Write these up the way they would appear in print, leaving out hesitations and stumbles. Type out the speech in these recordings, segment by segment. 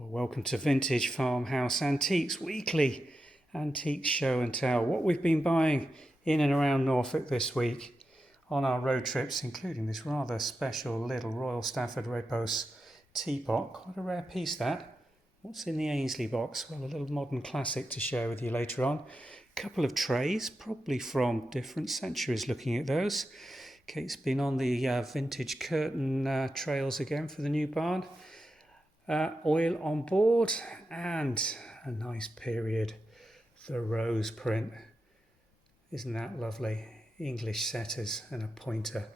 Well, welcome to Vintage Farmhouse Antiques Weekly Antique Show and Tell. What we've been buying in and around Norfolk this week on our road trips, including this rather special little Royal Stafford Repos teapot. Quite a rare piece that. What's in the Ainsley box? Well, a little modern classic to share with you later on. A couple of trays, probably from different centuries looking at those. Kate's been on the vintage curtain trails again for the new barn. Oil on board and a nice period, the rose print. Isn't that lovely? English setters and a pointer.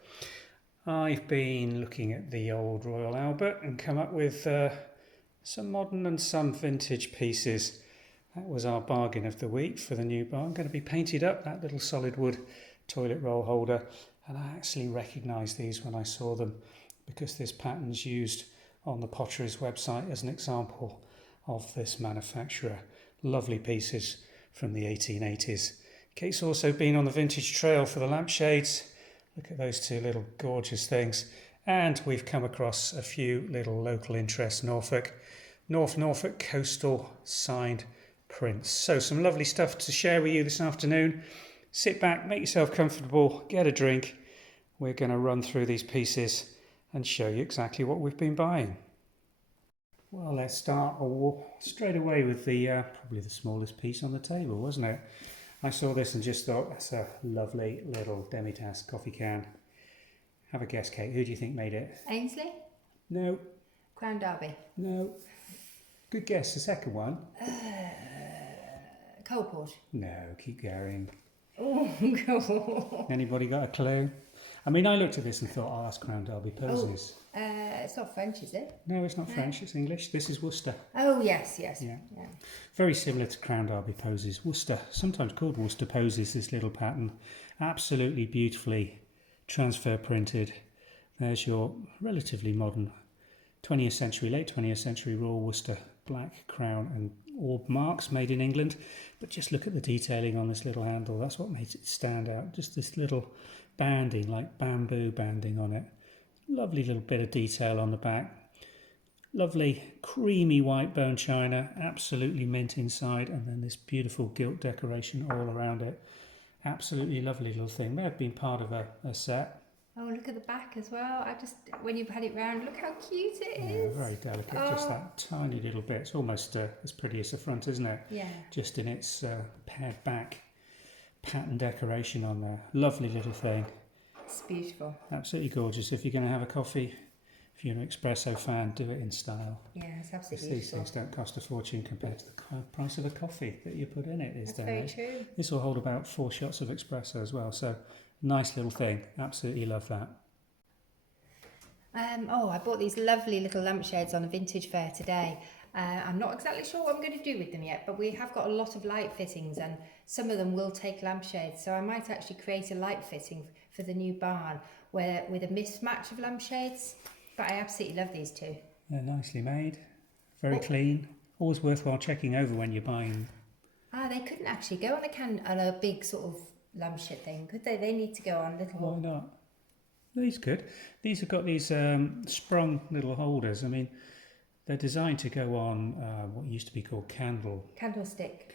I've been looking at the old Royal Albert and come up with some modern and some vintage pieces. That was our bargain of the week for the new barn. Going to be painted up, that little solid wood toilet roll holder. And I actually recognised these when I saw them because this pattern's used on the Potteries website as an example of this manufacturer. Lovely pieces from the 1880s. Kate's also been on the vintage trail for the lampshades. Look at those two little gorgeous things. And we've come across a few little local interests, Norfolk coastal signed prints. So some lovely stuff to share with you this afternoon. Sit back, make yourself comfortable, get a drink. We're going to run through these pieces and show you exactly what we've been buying. Well, let's start straight away with the probably the smallest piece on the table, wasn't it? I saw this and just thought, that's a lovely little demi-tasse coffee can. Have a guess, Kate. Who do you think made it? Ainsley? No. Crown Derby? No. Good guess, the second one. Coalport? No, keep going. Oh, God. Anybody got a clue? I mean, I looked at this and thought, oh, that's Crown Derby Posies. It's not French, is it? No, it's not French, it's English. This is Worcester. Oh, yes. Yeah. Yeah. Very similar to Crown Derby Posies. Worcester, sometimes called Worcester Posies, this little pattern. Absolutely beautifully transfer printed. There's your relatively modern 20th century, late 20th century Royal Worcester black crown and orb marks made in England. But just look at the detailing on this little handle. That's what makes it stand out. Just this little banding, like bamboo banding on it. Lovely little bit of detail on the back. Lovely creamy white bone china, absolutely mint inside, and then this beautiful gilt decoration all around it. Absolutely lovely little thing. May have been part of a set. Oh, look at the back as well. When you've had it round, look how cute it is. Very delicate, just that tiny little bit. It's almost as pretty as the front, isn't it? Yeah. Just in its pared back pattern decoration on there. Lovely little thing. It's beautiful. Absolutely gorgeous. If you're going to have a coffee, if you're an espresso fan, do it in style. Yeah, it's absolutely These beautiful. things don't cost a fortune compared to the price of a coffee that you put in it. That's very true. This will hold about 4 shots of espresso as well. So nice little thing. Absolutely love that. I bought these lovely little lampshades on a vintage fair today. I'm not exactly sure what I'm going to do with them yet, but we have got a lot of light fittings and some of them will take lampshades. So I might actually create a light fitting for the new barn with a mismatch of lampshades. But I absolutely love these two. They're nicely made, very clean. Always worthwhile checking over when you're buying. They couldn't actually go on a big sort of lampshade thing, could they? They need to go on little. Why not? These could. These have got these sprung little holders. I mean, they're designed to go on what used to be called candlestick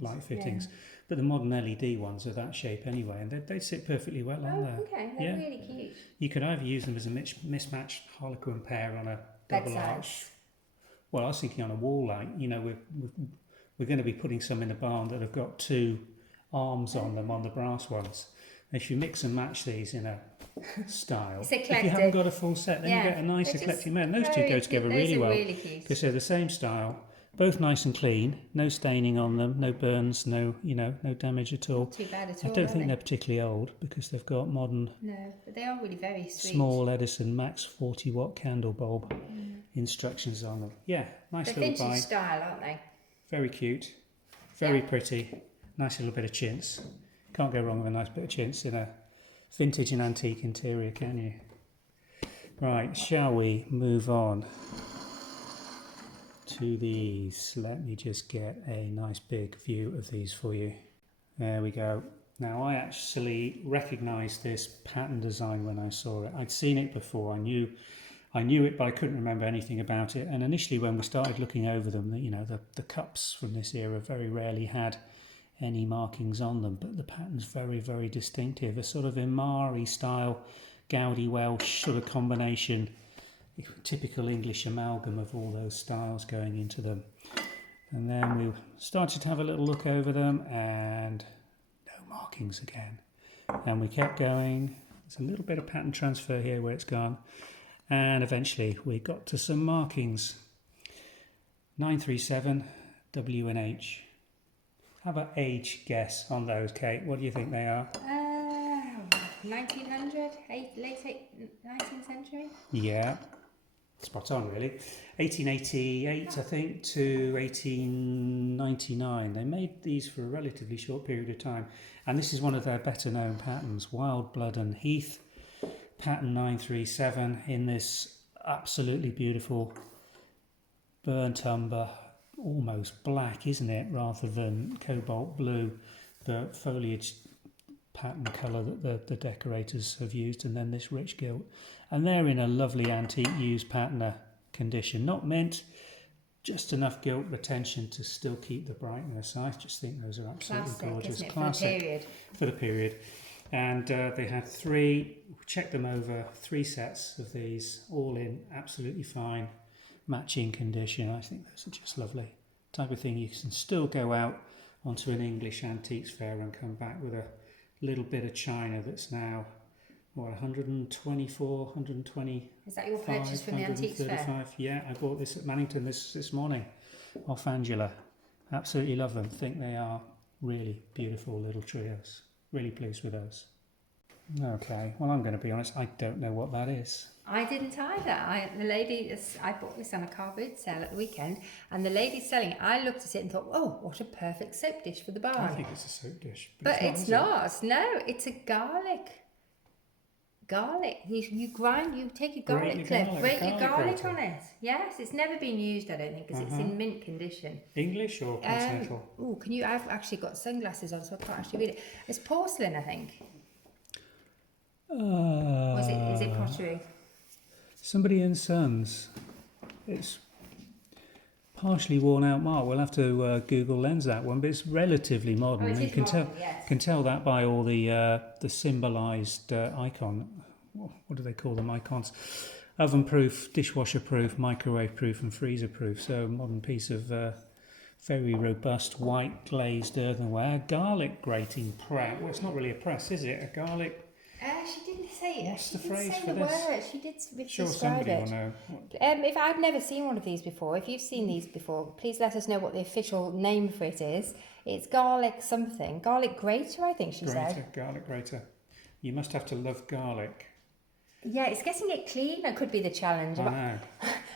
light fittings. Yeah. But the modern LED ones are that shape anyway, and they sit perfectly well on there. Okay, they're really cute. You could either use them as a mismatched Harlequin pair on a double arch. Well, I was thinking on a wall light. You know, we're going to be putting some in the barn that have got 2 arms on them on the brass ones. If you mix and match these in a style, if you haven't got a full set, then you get a nice eclectic man. Those two go together really well because they're the same style, both nice and clean, no staining on them, no burns, no damage at all. Not too bad at all. I don't think they're particularly old because they've got modern. No, but they are really very sweet. Small Edison max 40-watt candle bulb instructions on them. Yeah, nice they're little vintage style, aren't they? Very cute, very pretty. Nice little bit of chintz. Can't go wrong with a nice bit of chintz in a vintage and antique interior, can you? Right, shall we move on to these? Let me just get a nice big view of these for you. There we go. Now, I actually recognised this pattern design when I saw it. I'd seen it before. I knew I knew it, but I couldn't remember anything about it. And initially, when we started looking over them, the cups from this era very rarely had any markings on them, but the pattern's very, very distinctive. A sort of Imari style, Gaudi Welsh sort of combination, typical English amalgam of all those styles going into them. And then we started to have a little look over them, and no markings again. And we kept going. There's a little bit of pattern transfer here where it's gone. And eventually we got to some markings. 937, W and H. Have an age guess on those, Kate. What do you think they are? 1900, late 19th century? Yeah, spot on really. 1888, I think, to 1899. They made these for a relatively short period of time. And this is one of their better known patterns, Wild Blood and Heath. Pattern 937 in this absolutely beautiful burnt umber, almost black, isn't it, rather than cobalt blue, the foliage pattern colour that the decorators have used, and then this rich gilt. And they're in a lovely antique used patterner condition, not mint, just enough gilt retention to still keep the brightness. I just think those are absolutely Classic, gorgeous. isn't it, Classic for the period. And they had three, checked them over, 3 sets of these, all in absolutely fine matching condition. I think those are just lovely. Type of thing you can still go out onto an English antiques fair and come back with a little bit of china that's now, what, 124, 120. Is that your purchase from the antiques fair? Yeah, I bought this at Mannington this morning off Angela. Absolutely love them. Think they are really beautiful little trios. Really pleased with those. Okay, well, I'm going to be honest, I don't know what that is. I didn't either. I bought this on a car boot sale at the weekend, and the lady selling it, I looked at it and thought, oh, what a perfect soap dish for the bar. I think it's a soap dish. But it's not. No, it's a garlic. You grind, you take a garlic clip, grate your garlic on it. Yes, it's never been used, I don't think, because it's in mint condition. English or continental? I've actually got sunglasses on, so I can't actually read it. It's porcelain, I think. Or is it pottery? Somebody and Sons. It's partially worn out mark. We'll have to Google Lens that one, but it's relatively modern. Oh, you can tell that by all the symbolised icon. What do they call them? Icons. Oven proof, dishwasher proof, microwave proof, and freezer proof. So modern piece of very robust white glazed earthenware. Garlic grating press. Well, it's not really a press, is it? A garlic. She didn't say it. What's the phrase for this? She did Sure, describe somebody it. will know. If I've never seen one of these before, if you've seen these before, please let us know what the official name for it is. It's garlic something. Garlic grater, I think she said. Garlic grater. You must have to love garlic. Yeah, it's getting it clean. That could be the challenge. I know.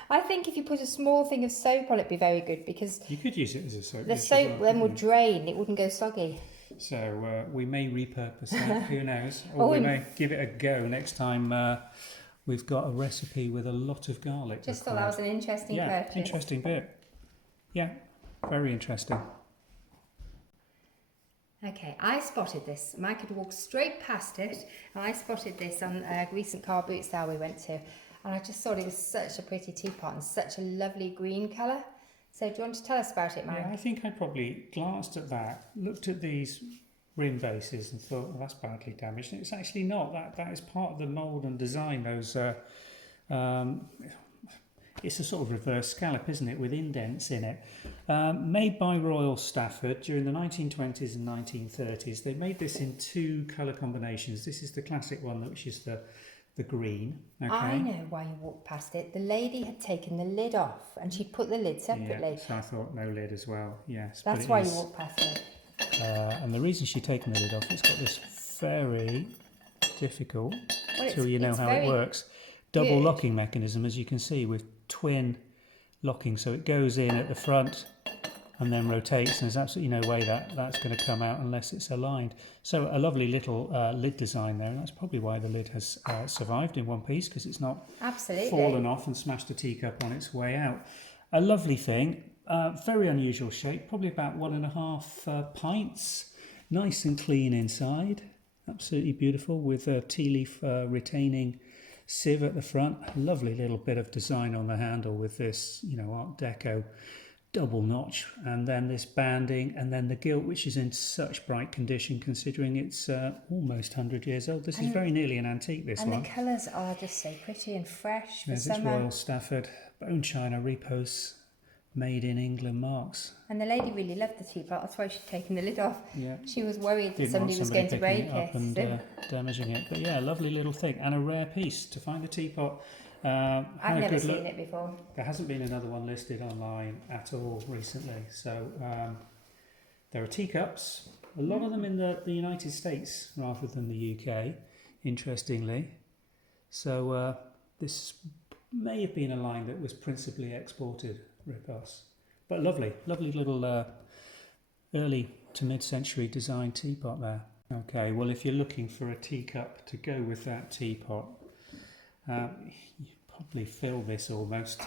I think if you put a small thing of soap on it, it'd be very good, because You could use it as a soap. the soap then would drain. It wouldn't go soggy. So we may repurpose that, who knows? Or we may give it a go next time we've got a recipe with a lot of garlic. Just thought that was an interesting purchase. Interesting bit. Yeah, very interesting. Okay, I spotted this. Mike had walked straight past it, and I spotted this on a recent car boot sale we went to. And I just thought it was such a pretty teapot and such a lovely green colour. So do you want to tell us about it, Mike? Yeah, I think I probably glanced at that, looked at these rim bases and thought, well, that's badly damaged. And it's actually not. That is part of the mould and design. Those, it's a sort of reverse scallop, isn't it, with indents in it. Made by Royal Stafford during the 1920s and 1930s. They made this in 2 colour combinations. This is the classic one, which is the green. Okay. I know why you walked past it. The lady had taken the lid off, and she'd put the lid separately. Yeah, so I thought no lid as well. Yes, that's why you walked past it. And the reason she'd taken the lid off, it's got this very difficult, until you know how it works, double locking mechanism, as you can see, with twin locking. So it goes in at the front and then rotates, and there's absolutely no way that's going to come out unless it's aligned. So a lovely little lid design there, and that's probably why the lid has survived in one piece, because it's not fallen off and smashed a teacup on its way out. A lovely thing, very unusual shape, probably about 1.5 pints, nice and clean inside, absolutely beautiful, with tea leaf retaining sieve at the front. A lovely little bit of design on the handle with this, Art Deco double notch, and then this banding, and then the gilt, which is in such bright condition considering it's almost 100 years old. This is very nearly an antique, this one. And the colours are just so pretty and fresh for There's summer. its Royal Stafford bone china Repos made in England marks. And the lady really loved the teapot, that's why she'd taken the lid off. Yeah. She was worried that Didn't somebody want was going to break picking it up and damaging it. But yeah, a lovely little thing and a rare piece. To find a teapot, I've never seen it before. There hasn't been another one listed online at all recently. So there are teacups, a lot of them in the United States rather than the UK, interestingly. So this may have been a line that was principally exported, Repos. But lovely little early to mid-century design teapot there. Okay, well, if you're looking for a teacup to go with that teapot, you probably fill this almost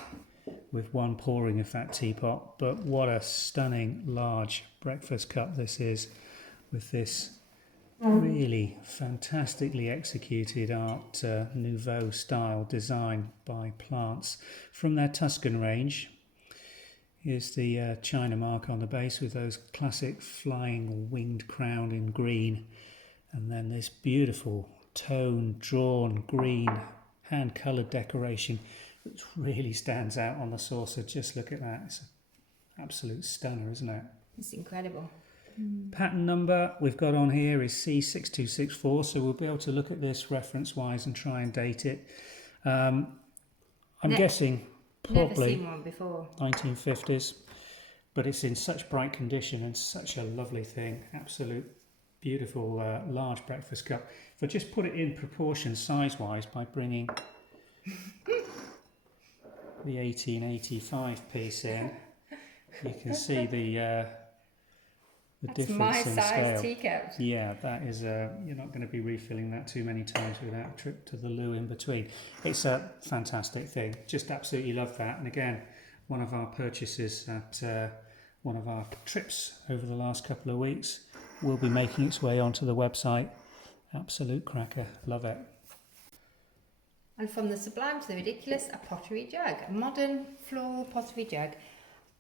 with one pouring of that teapot. But what a stunning large breakfast cup this is, with this really fantastically executed Art Nouveau style design by Plants from their Tuscan range. Here's the China mark on the base with those classic flying winged crown in green, and then this beautiful tone drawn green hand coloured decoration that really stands out on the saucer. Just look at that, it's an absolute stunner, isn't it? It's incredible. Pattern number we've got on here is C6264, so we'll be able to look at this reference wise and try and date it. I'm guessing probably never seen one before. 1950s, but it's in such bright condition and such a lovely thing. Absolute beautiful large breakfast cup. If I just put it in proportion size wise by bringing the 1885 piece in, you can see the difference my in size scale. teacup. Yeah, that is you're not going to be refilling that too many times without a trip to the loo in between. It's a fantastic thing. Just absolutely love that. And again, one of our purchases at one of our trips over the last couple of weeks will be making its way onto the website. Absolute cracker. Love it. And from the sublime to the ridiculous, a pottery jug, a modern floral pottery jug.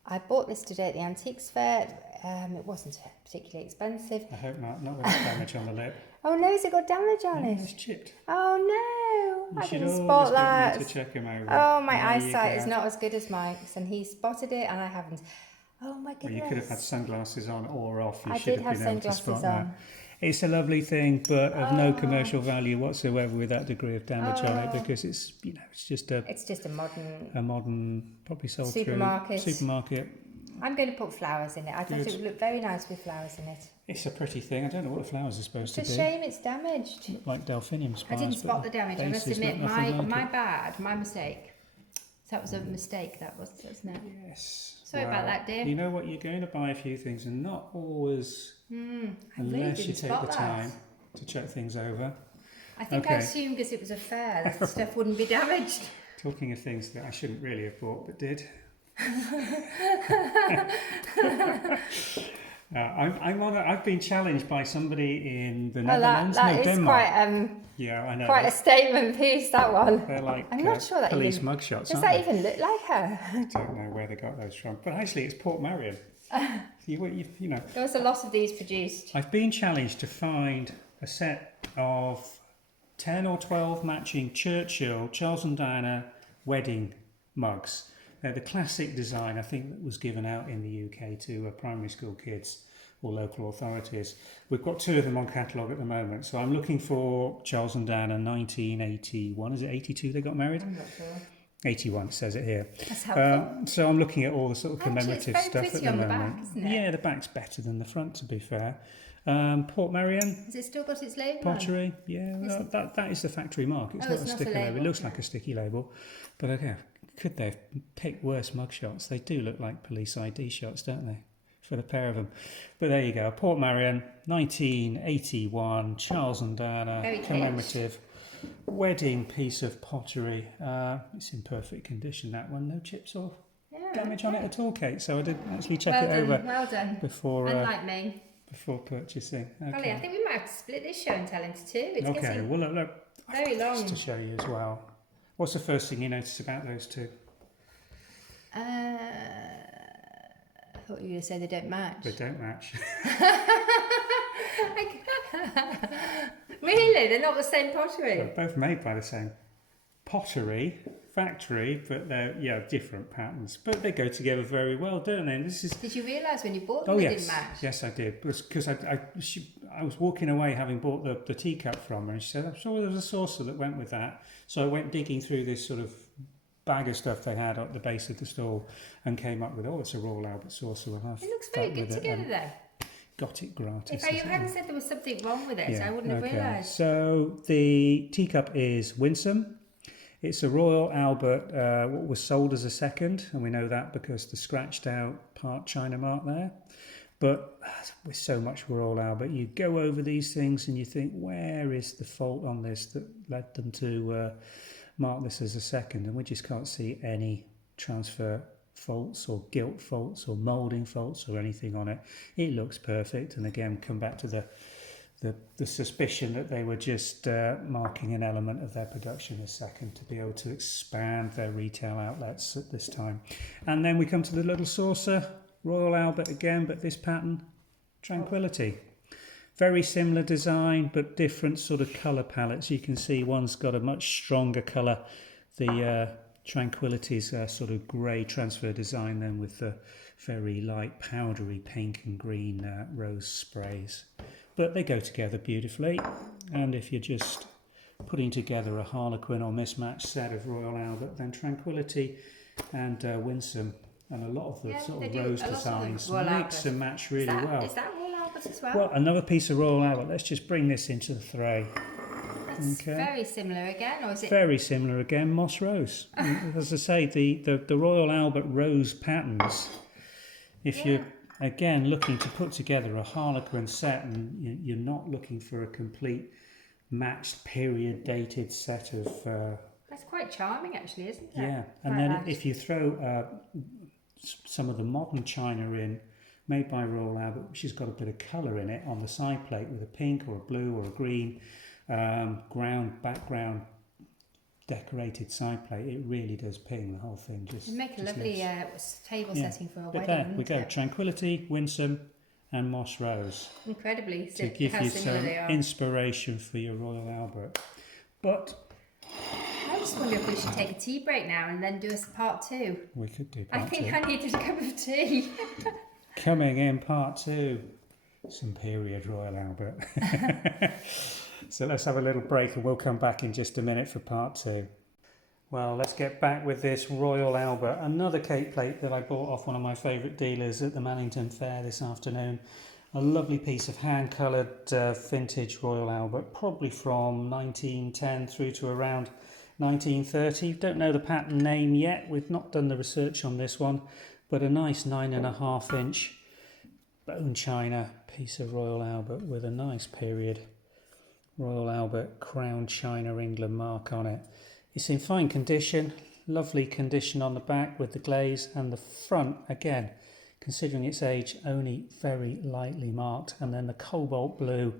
I bought this today at the antiques fair. It wasn't particularly expensive. I hope not with the damage on the lip. Oh no, has it got damage on it? It's chipped. Oh no, You I should didn't always spot get that. me to check him over. Oh, my There you eyesight go. is not as good as Mike's, and he spotted it and I haven't. Oh my goodness. Well, you could have had sunglasses on or off. You I should did have have been able to sunglasses spot on. that. It's a lovely thing, but of no commercial value whatsoever with that degree of damage on it, because it's it's just a modern probably sold Supermarket. through supermarket. I'm going to put flowers in it. I thought it would look very nice with flowers in it. It's a pretty thing. I don't know what the flowers are supposed It's to a be. shame it's damaged. Look like delphinium I spires. didn't but spot the damage. I base must is admit, nothing like my it. bad, my mistake. That was a mistake, that was, wasn't it? Yes. Sorry about that, dear. You know what? You're going to buy a few things and not always, I really unless you didn't take spot the that. time to check things over. I think I Okay. assumed because it was a fair that the stuff wouldn't be damaged. Talking of things that I shouldn't really have bought but did. I've been challenged by somebody in the Well, Netherlands, that is Denmark. quite Yeah, I know. quite a statement piece, that one. They're like I'm not sure that police even mugshots. does aren't that they? even look like her. I don't know where they got those from, but actually it's Port Marion. you know. There was a lot of these produced. I've been challenged to find a set of 10 or 12 matching Churchill Charles and Diana wedding mugs. They're the classic design, I think, that was given out in the UK to primary school kids or local authorities. We've got two of them on catalogue at the moment, so I'm looking for Charles and Diana 1981. Is it 82 they got married? I'm not sure. 81, it says it here. That's helpful. So I'm looking at all the sort of Actually, it's commemorative very stuff at pretty the on the moment. back, isn't it? Yeah, the back's better than the front, to be fair. Port Marion Has it still got its label? pottery, yeah, that is the factory mark. It's Oh, not it's a not a sticker label. It label. looks like a sticky label, but okay, could they have picked worse mugshots? They do look like police ID shots, don't they? For the pair of them. But there you go. Port Marion, 1981, Charles and Diana, Very commemorative wedding piece of pottery. It's in perfect condition, that one. No chips or damage on it at all, Kate. So I did actually check Well it done, over well done. before Unlike me. before purchasing. Golly, I Okay. think we might have to split this show and tell into two. It's Okay. getting... Well, look. Very long. To show you as well. What's the first thing you notice about those two? I thought you were going to say they don't match. They don't match. Really? They're not the same pottery? They're both made by the same pottery factory, but they're different patterns. But they go together very well, don't they? And this is. Did you realise when you bought them they didn't match? Yes, I did. Because I was walking away having bought the teacup from her, and she said, "I'm sure there was a saucer that went with that." So I went digging through this sort of bag of stuff they had at the base of the stall, and came up with, it's a Royal Albert saucer. It looks very good together, though. Got it gratis. If you hadn't said there was something wrong with it, so I wouldn't have realised. So the teacup is winsome. It's a Royal Albert, what was sold as a second, and we know that because the scratched out part China mark there. But with so much Royal Albert, you go over these things and you think, where is the fault on this that led them to mark this as a second? And we just can't see any transfer faults or gilt faults or moulding faults or anything on it. It looks perfect. And again, come back to the suspicion that they were just marking an element of their production as second to be able to expand their retail outlets at this time. And then we come to the little saucer, Royal Albert again, but this pattern, Tranquility. Very similar design, but different sort of colour palettes. You can see one's got a much stronger colour. The Tranquility's sort of grey transfer design then with the very light powdery pink and green rose sprays. But they go together beautifully, and if you're just putting together a Harlequin or mismatched set of Royal Albert, then Tranquility and Winsome and a lot of the sort of rose designs mix and match really well. Is that Royal Albert as well? Well, another piece of Royal Albert. Let's just bring this into the fray. That's very similar again, or is it? Very similar again, moss rose. As I say, the Royal Albert rose patterns, if you're again looking to put together a Harlequin set and you're not looking for a complete matched period dated set of that's quite charming actually, isn't it? Yeah, and then if you throw some of the modern china in made by Royal Albert, which has got a bit of colour in it on the side plate with a pink or a blue or a green background decorated side plate, it really does ping the whole thing. Just make a lovely table setting for a wedding. There we go, Tranquility, Winsome and Moss Rose. Incredibly to give you some inspiration for your Royal Albert. But I just wonder if we should take a tea break now and then do a part two. We could do part two. I think I needed a cup of tea. Coming in part two, some period Royal Albert. So let's have a little break and we'll come back in just a minute for part two. Well, let's get back with this Royal Albert, another cake plate that I bought off one of my favourite dealers at the Mannington Fair this afternoon. A lovely piece of hand-coloured vintage Royal Albert, probably from 1910 through to around 1930. Don't know the pattern name yet, we've not done the research on this one, but a nice 9.5 inch bone china piece of Royal Albert with a nice period Royal Albert Crown China England mark on it. It's in fine condition, lovely condition on the back with the glaze, and the front, again, considering its age, only very lightly marked. And then the cobalt blue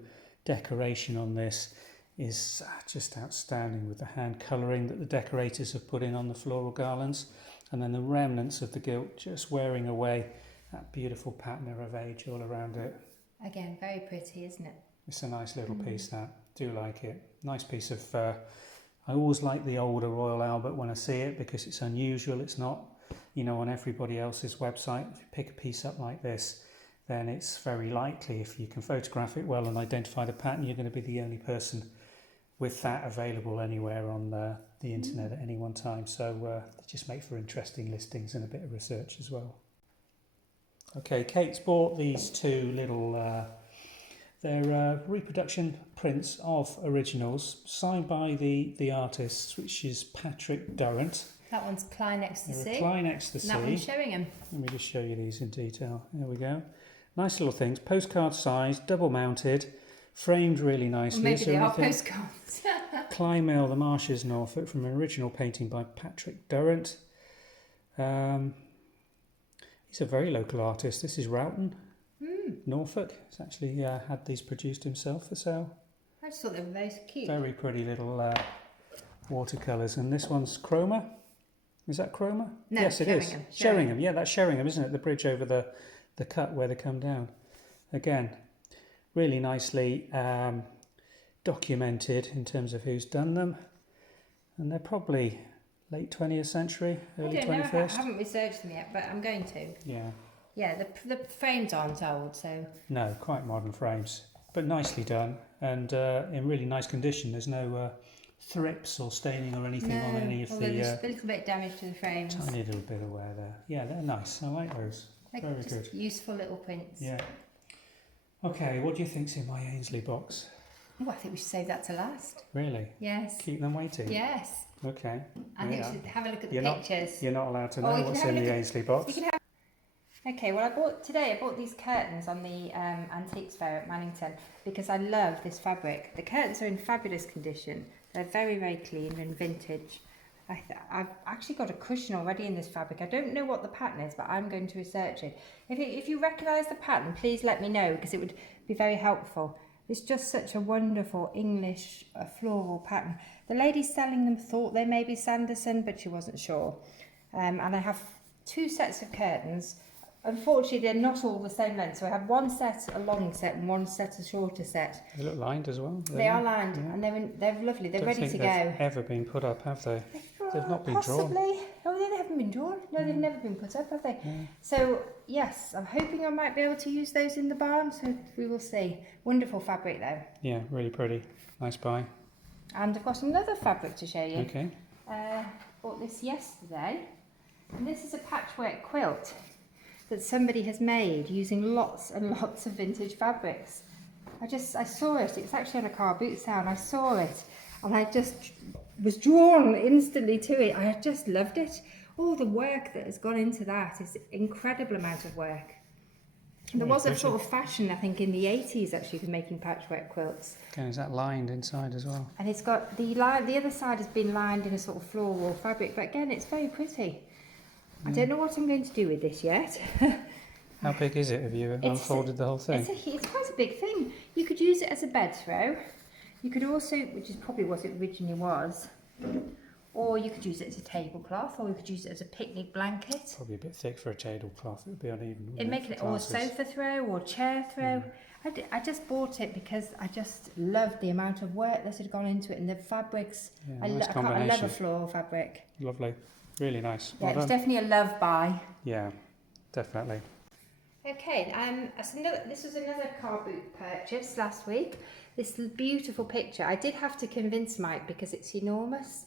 decoration on this is just outstanding with the hand colouring that the decorators have put in on the floral garlands, and then the remnants of the gilt just wearing away that beautiful patina of age all around it. Again, very pretty, isn't it? It's a nice little piece, that. Do like it. Nice piece of... I always like the older Royal Albert when I see it because it's unusual. It's not, on everybody else's website. If you pick a piece up like this, then it's very likely, if you can photograph it well and identify the pattern, you're going to be the only person with that available anywhere on the internet at any one time. So they just make for interesting listings and a bit of research as well. Okay, Kate's bought these two little... They're reproduction prints of originals signed by the artists, which is Patrick Durrant. That one's Klein Ecstasy. Klein Ecstasy. And that one's Sheringham. Let me just show you these in detail. There we go. Nice little things. Postcard size, double mounted, framed really nicely. Well, maybe they are postcards. Klein Mill, The Marshes, Norfolk, from an original painting by Patrick Durrant. He's a very local artist. This is Roughton. Norfolk. He's actually had these produced himself for sale. I just thought they were very cute. Very pretty little watercolours. And this one's Chroma. Is that Chroma? No, yes, it is. Sheringham. Sheringham. Yeah, that's Sheringham, isn't it? The bridge over the cut where they come down. Again, really nicely documented in terms of who's done them. And they're probably late 20th century, early 21st. I don't know, I haven't researched them yet, but I'm going to. Yeah. Yeah, the frames aren't old, so... No, quite modern frames, but nicely done and in really nice condition. There's no thrips or staining or anything on any of there's a little bit of damage to the frames. Tiny little bit of wear there. Yeah, they're nice. I like those. They're very good. Useful little prints. Yeah. Okay, what do you think's in my Ainsley box? Oh, I think we should save that to last. Really? Yes. Keep them waiting? Yes. Okay. I think we should have a look at the pictures. You're not allowed to know what's in the Ainsley box. Okay, well I bought these curtains on the antiques fair at Mannington because I love this fabric. The curtains are in fabulous condition. They're very, very clean and vintage. I've actually got a cushion already in this fabric. I don't know what the pattern is, but I'm going to research it. If you recognise the pattern, please let me know because it would be very helpful. It's just such a wonderful English floral pattern. The lady selling them thought they may be Sanderson, but she wasn't sure. And I have 2 sets of curtains. Unfortunately, they're not all the same length. So I have one set a long set and one set a shorter set. They look lined as well. They are lined, yeah. And they're lovely. They're ready to go. They've ever been put up, have they? They've not been possibly drawn. Oh, they haven't been drawn. No, they've never been put up, have they? Yeah. So yes, I'm hoping I might be able to use those in the barn. So we will see. Wonderful fabric though. Yeah, really pretty. Nice buy. And I've got another fabric to show you. Okay. Bought this yesterday, and this is a patchwork quilt that somebody has made using lots and lots of vintage fabrics. I saw it. It's actually on a car boot sale. I saw it, and I just was drawn instantly to it. I just loved it. All the work that has gone into that is an incredible amount of work. And there was a sort of fashion, I think, in the 80s actually for making patchwork quilts. Okay, is that lined inside as well? And it's got the other side has been lined in a sort of floral fabric, but again, it's very pretty. I don't know what I'm going to do with this yet. How big is it? Have you unfolded the whole thing? It's quite a big thing. You could use it as a bed throw. You could also, which is probably what it originally was, or you could use it as a tablecloth, or you could use it as a picnic blanket. Probably a bit thick for a tablecloth. It would be uneven. It'd make it or a sofa throw or chair throw. I just bought it because I just loved the amount of work that had gone into it and the fabrics. Yeah, I love a floral fabric. Lovely. Really nice. Yeah, it's definitely a love buy. Yeah, definitely. Okay, this was another car boot purchase last week. This beautiful picture. I did have to convince Mike because it's enormous.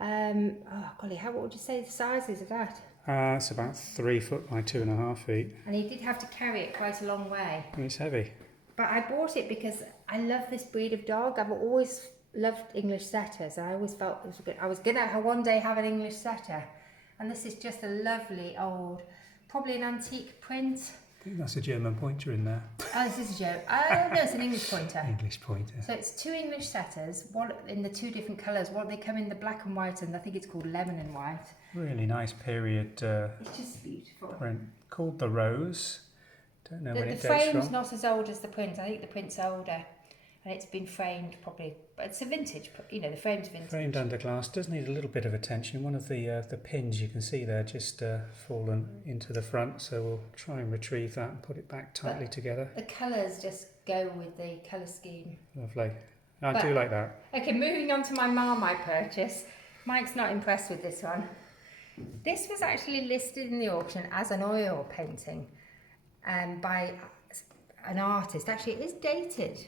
Oh golly, what would you say the size is of that? It's about 3 foot by 2.5 feet. And he did have to carry it quite a long way. And it's heavy. But I bought it because I love this breed of dog. I've always loved English setters. I always felt I was going to one day have an English setter. And this is just a lovely old, probably an antique print. I think that's a German pointer in there. Oh, this is a joke. Oh, no, it's an English pointer. English pointer. So it's 2 English setters, one in the 2 different colours. One they come in the black and white, and I think it's called lemon and white. Really nice period. It's just beautiful. Print called the Rose. Don't know when it dates from. The frame's not as old as the print. I think the print's older, and it's been framed probably. But it's a vintage. The frame's vintage. Framed under glass does need a little bit of attention. One of the pins you can see there just fallen into the front, so we'll try and retrieve that and put it back tightly together. The colours just go with the colour scheme. Lovely. I do like that. Okay, moving on to my Marmite purchase. Mike's not impressed with this one. This was actually listed in the auction as an oil painting by an artist. Actually, it is dated.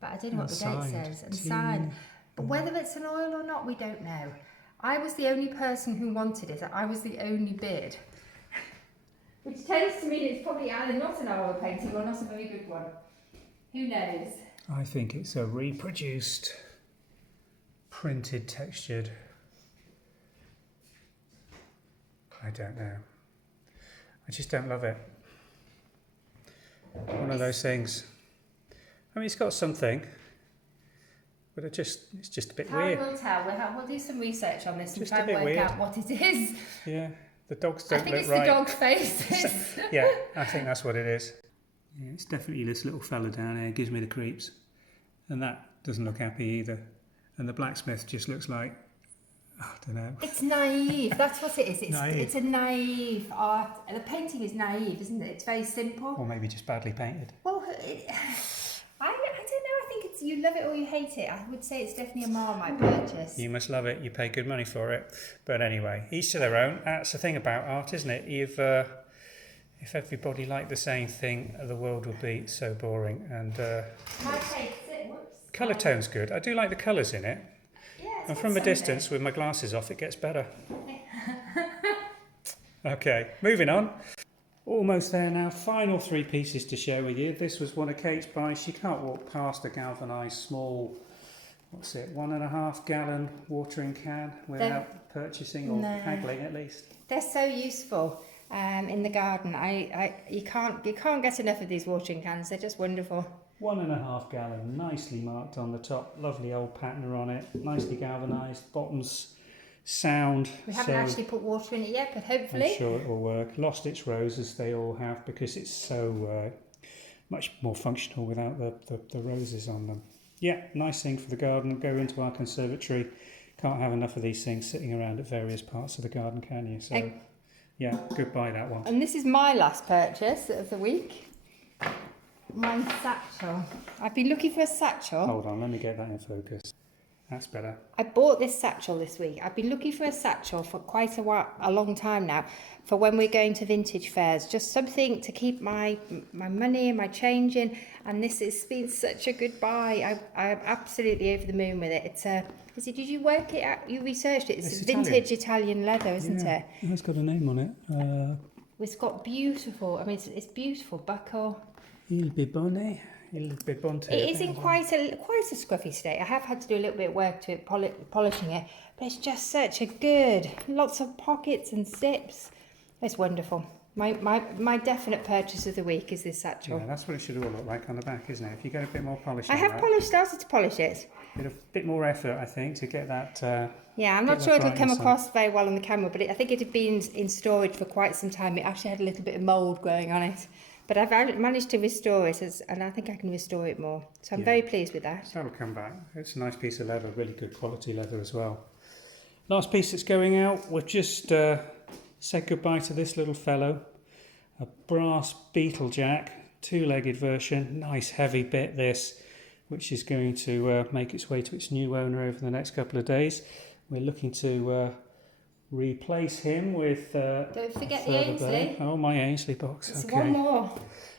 But I don't know what the date says, and signed. But whether it's an oil or not, we don't know. I was the only person who wanted it. I was the only bid. Which tends to mean it's probably either not an oil painting or not a very good one. Who knows? I think it's a reproduced, printed, textured. I don't know. I just don't love it. One of those things. I mean, it's got something, but it's just a bit weird. Time will tell. We'll do some research on this and Just try a and bit work weird. out what it is. Yeah, the dogs don't I think look it's right. the dog's faces. Yeah, I think that's what it is. Yeah, it's definitely this little fella down here. Gives me the creeps. and that doesn't look happy either. And the blacksmith just looks like, I don't know. It's naive. That's what it is. Naive. It's a naive art. The painting is naive, isn't it? It's very simple. Or maybe just badly painted. Well, I don't know. I think it's you love it or you hate it. I would say it's definitely a Marmite purchase. You must love it. You pay good money for it. But anyway, each to their own. That's the thing about art, isn't it? If everybody liked the same thing, the world would be so boring. And My taste is it. Whoops. colour tone's good. I do like the colours in it. Yeah, And from a distance, with my glasses off, it gets better. Okay, moving on. Almost there now. Final 3 pieces to share with you. This was one of Kate's buys. She can't walk past a galvanised small, 1.5 gallon watering can without purchasing or haggling at least. They're so useful in the garden. You can't get enough of these watering cans. They're just wonderful. 1.5 gallon, nicely marked on the top, lovely old pattern on it, nicely galvanised, bottoms sound. We haven't actually put water in it yet, but hopefully. I'm sure it will work. Lost its rose as they all have because it's so much more functional without the roses on them. Yeah, nice thing for the garden. Go into our conservatory. Can't have enough of these things sitting around at various parts of the garden, can you? So, yeah, goodbye that one. And this is my last purchase of the week. My satchel. I've been looking for a satchel. Hold on, let me get that in focus. That's better. I bought this satchel this week. I've been looking for a satchel for quite a long time now, for when we're going to vintage fairs. Just something to keep my money and my change in. And this has been such a good buy. I'm absolutely over the moon with it. It's a. Did you work it out? You researched it. It's vintage Italian leather, isn't it? It's got a name on it. It's got beautiful. I mean, it's beautiful buckle. Il Bibone. It is in quite a scruffy state. I have had to do a little bit of work to it, polishing it, but it's just such a good. Lots of pockets and zips. It's wonderful. My definite purchase of the week is this satchel. Yeah, that's what it should all look like on the back, isn't it? If you get a bit more polish. I have started to polish it. Bit more effort, I think, to get that. Yeah, I'm not sure it'll come across very well on the camera, but I think it had been in storage for quite some time. It actually had a little bit of mould growing on it. But I've managed to restore it, and I think I can restore it more. So I'm very pleased with that. That'll come back. It's a nice piece of leather, really good quality leather as well. Last piece that's going out, we've just said goodbye to this little fellow. A brass Beetlejack, 2-legged version. Nice heavy bit this, which is going to make its way to its new owner over the next couple of days. We're looking to replace him with don't forget the Ainsley. Oh, my Ainsley box. It's okay. one more.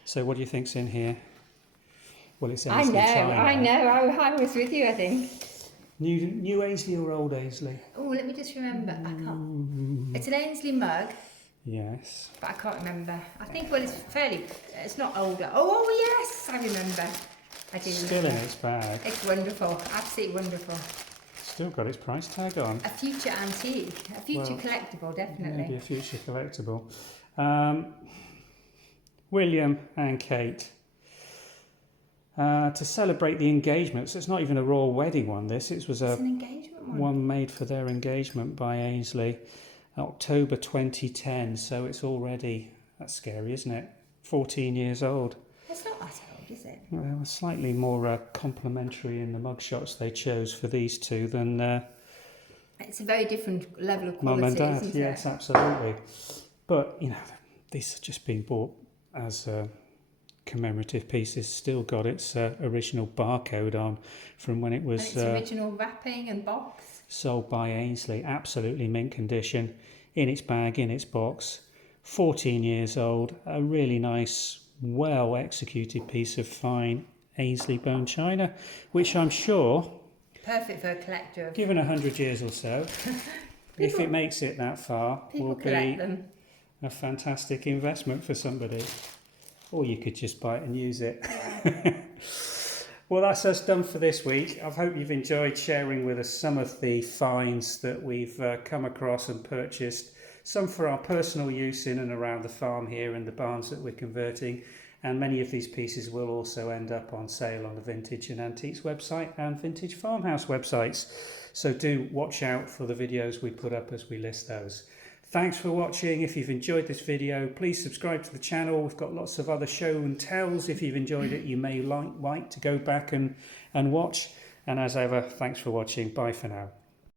So what do you think's in here? Well, it's I Ainsley China. I know. I was with you, I think. New Ainsley or old Ainsley? Oh, let me just remember. I can't. It's an Ainsley mug. Yes. But I can't remember. I think, well, it's not older. Oh, yes, I remember. I do. Still in its bag. It's wonderful. Absolutely wonderful. Still got its price tag on. A future antique. A future collectible, definitely. Maybe a future collectible. William and Kate. To celebrate the engagement. So it's not even a royal wedding one, this. It was an engagement one made for their engagement by Ainsley. October 2010. So it's already, that's scary, isn't it? 14 years old. It's not that old, is it? Well, they were slightly more complimentary in the mugshots they chose for these two than it's a very different level of quality, Mum and Dad. isn't Yes, it? absolutely. But, these have just been bought as commemorative pieces. Still got its original barcode on from when it was... And its original wrapping and box. Sold by Ainsley. Absolutely mint condition. In its bag, in its box. 14 years old. A really nice, well executed piece of fine Ainsley bone china, which I'm sure, perfect for a collector. Given 100 years or so, if it makes it that far, will be a fantastic investment for somebody. Or you could just buy it and use it. Well, that's us done for this week. I hope you've enjoyed sharing with us some of the finds that we've come across and purchased. Some for our personal use in and around the farm here and the barns that we're converting. And many of these pieces will also end up on sale on the Vintage and Antiques website and Vintage Farmhouse websites. So do watch out for the videos we put up as we list those. Thanks for watching. If you've enjoyed this video, please subscribe to the channel. We've got lots of other show and tells. If you've enjoyed it, you may like to go back and watch. And as ever, thanks for watching. Bye for now.